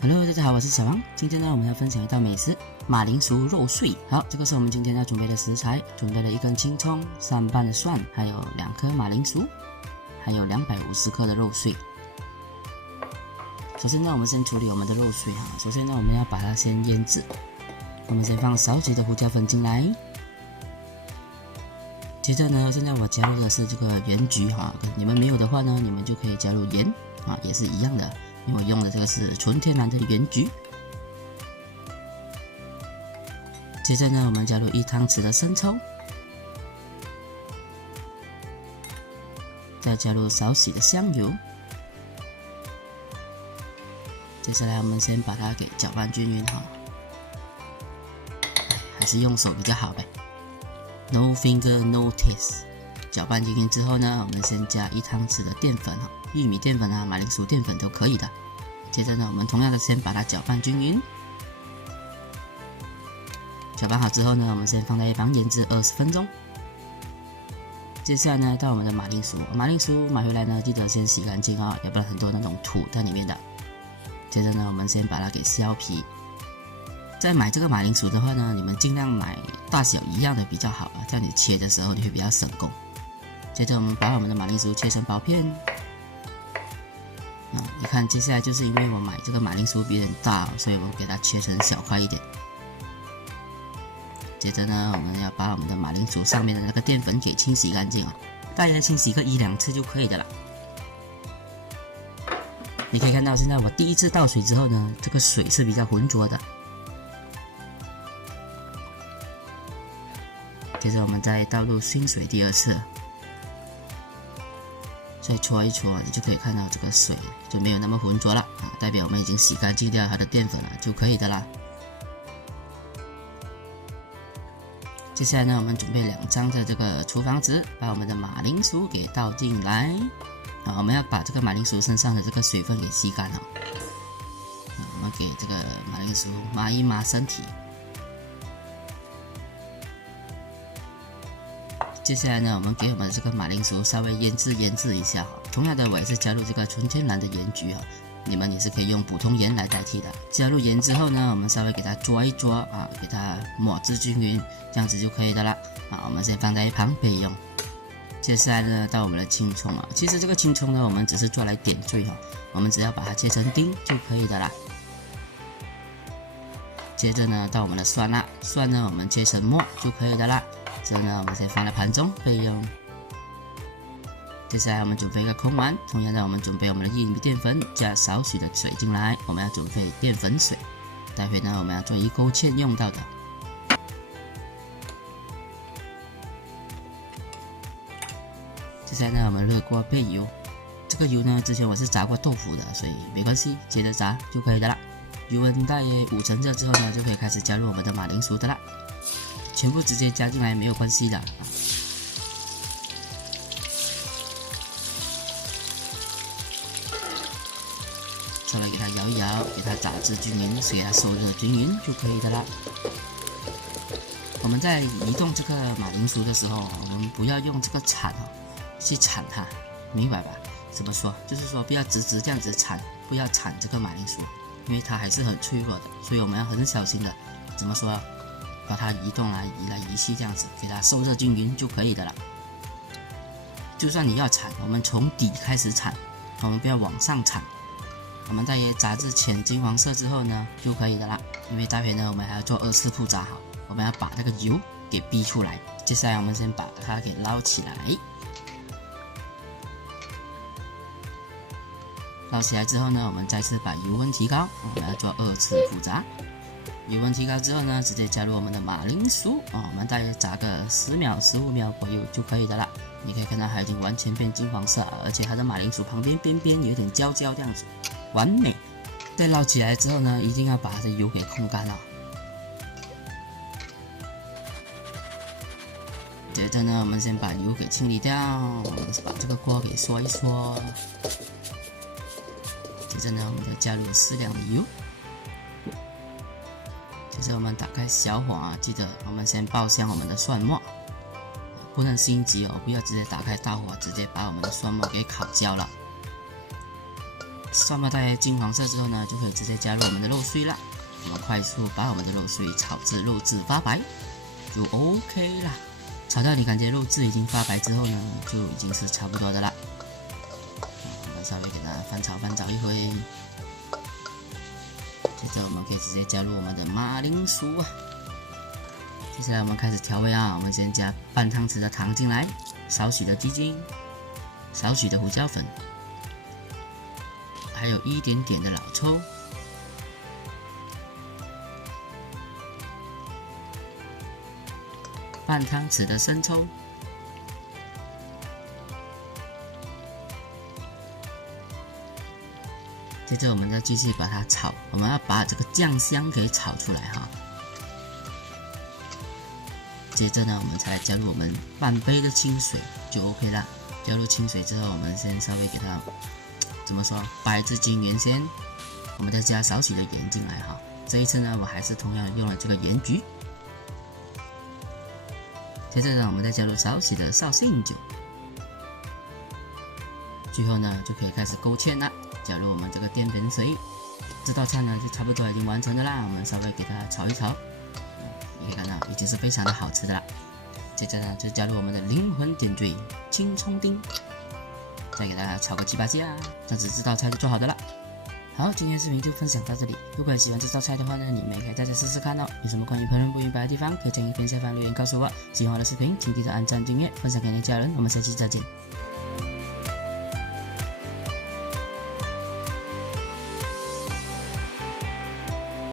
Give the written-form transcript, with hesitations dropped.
Hello， 大家好，我是小王。今天呢，我们要分享一道美食——马铃薯肉碎。好，这个是我们今天要准备的食材，准备了1根青葱、3瓣的蒜，还有2颗马铃薯，还有250克的肉碎。首先呢，我们先处理我们的肉碎哈。首先呢，我们要把它先腌制。我们先放少许的胡椒粉进来。接着呢，现在我加入的是这个盐焗哈。你们没有的话呢，你们就可以加入盐啊，也是一样的。因为我用的这个是纯天然的盐焗。接着呢，我们加入1汤匙的生抽，再加入少许的香油。接下来我们先把它给搅拌均匀哈，还是用手比较好呗。No finger, no taste。搅拌均匀之后呢，我们先加1汤匙的淀粉哈。玉米淀粉啊，马铃薯淀粉都可以的。接着呢，我们同样的先把它搅拌均匀。搅拌好之后呢，我们先放在一旁腌制20分钟。接下来呢，到我们的马铃薯，马铃薯买回来呢，记得先洗干净啊，要不然很多那种土在里面的。接着呢，我们先把它给削皮。在买这个马铃薯的话呢，你们尽量买大小一样的比较好啊，这样你切的时候你会比较省工。接着我们把我们的马铃薯切成薄片。你看，接下来就是因为我买这个马铃薯比较大，所以我给它切成小块一点。接着呢，我们要把我们的马铃薯上面的那个淀粉给清洗干净啊，大约清洗个1-2次就可以的了。你可以看到，现在我第一次倒水之后呢，这个水是比较浑浊的。接着我们再倒入清水第2次。再搓一搓，你就可以看到这个水就没有那么浑浊了啊，代表我们已经洗干净掉它的淀粉了，就可以的啦。接下来呢，我们准备2张的这个厨房纸，把我们的马铃薯给倒进来啊，我们要把这个马铃薯身上的这个水分给吸干了。我们给这个马铃薯抹一抹身体。接下来呢，我们给我们这个马铃薯稍微腌制一下哈。同样的，我也是加入这个纯天然的盐焗啊，你们也是可以用普通盐来代替的。加入盐之后呢，我们稍微给它捉一捉啊，给它抹至均匀，这样子就可以的了啊。我们先放在一旁备用。接下来呢，到我们的青葱啊，其实这个青葱呢，我们只是做来点缀哈，我们只要把它切成丁就可以的啦。接着呢，到我们的蒜啦，蒜呢我们切成末就可以的啦。这呢，我们先放在盘中备用。接下来我们准备一个空碗，同样的，我们准备我们的玉米淀粉，加少许的水进来。我们要准备淀粉水，待会呢我们要做一勾芡用到的。接下来呢，我们热锅备油。这个油呢，之前我是炸过豆腐的，所以没关系，接着炸就可以的啦。油温大约5成热之后呢，就可以开始加入我们的马铃薯的啦。全部直接加进来没有关系的。稍微给它摇一摇，给它炸至均匀，给它受热均匀就可以的啦。我们在移动这个马铃薯的时候，我们不要用这个铲去铲它，明白吧？怎么说？就是说不要直这样子铲，不要铲这个马铃薯，因为它还是很脆弱的，所以我们要很小心的。怎么说？把它移动来移来移去，这样子给它受热均匀就可以的了。就算你要铲，我们从底开始铲，我们不要往上铲。我们大约炸至浅金黄色之后呢，就可以的啦。因为待会呢，我们还要做2次铺炸好，我们要把那个油给逼出来。接下来我们先把它给捞起来。捞起来之后呢，我们再次把油温提高，我们要做2次铺炸。油温提高之后呢，直接加入我们的马铃薯我们大约炸个10秒、15秒左右就可以的了。你可以看到它已经完全变金黄色，而且它的马铃薯旁边边边有点焦焦这样子，完美。再捞起来之后呢，一定要把它的油给控干了。接着呢，我们先把油给清理掉，我们把这个锅给缩一缩。接着呢，我们再加入适量的油。接着我们打开小火记得我们先爆香我们的蒜末，不能心急不要直接打开大火，直接把我们的蒜末给烤焦了。双胞胎金黄色之后呢，就可以直接加入我们的肉碎啦。我们快速把我们的肉碎炒至肉质发白，就 OK 啦。炒到你感觉肉质已经发白之后呢，就已经是差不多的啦。我们稍微给它翻炒一会，接着我们可以直接加入我们的马铃薯啊。接下来我们开始调味啊，我们先加半汤匙的糖进来，少许的鸡精，少许的胡椒粉，还有一点点的老抽。半汤匙的生抽，接着我们再继续把它炒，我们要把这个酱香给炒出来哈。接着呢，我们才来加入我们半杯的清水就 OK 啦。加入清水之后，我们先稍微给它怎么说摆至均匀先，我们再加少许的盐进来哈。这一次呢，我还是同样用了这个盐焗。接着呢，我们再加入少许的绍兴酒，最后呢就可以开始勾芡了。加入我们这个淀粉水，这道菜呢就差不多已经完成了啦。我们稍微给它炒一炒，你可以看到已经是非常的好吃的啦。接着呢就加入我们的灵魂点缀青葱丁，再给它炒个7、8下，这样子这道菜就做好的了。好，今天视频就分享到这里。如果喜欢这道菜的话呢，你们也可以在这试试看哦。有什么关于烹饪不明白的地方，可以在影片下方留言告诉我。喜欢我的视频，请记得按赞、订阅、分享给你的家人。我们下期再见。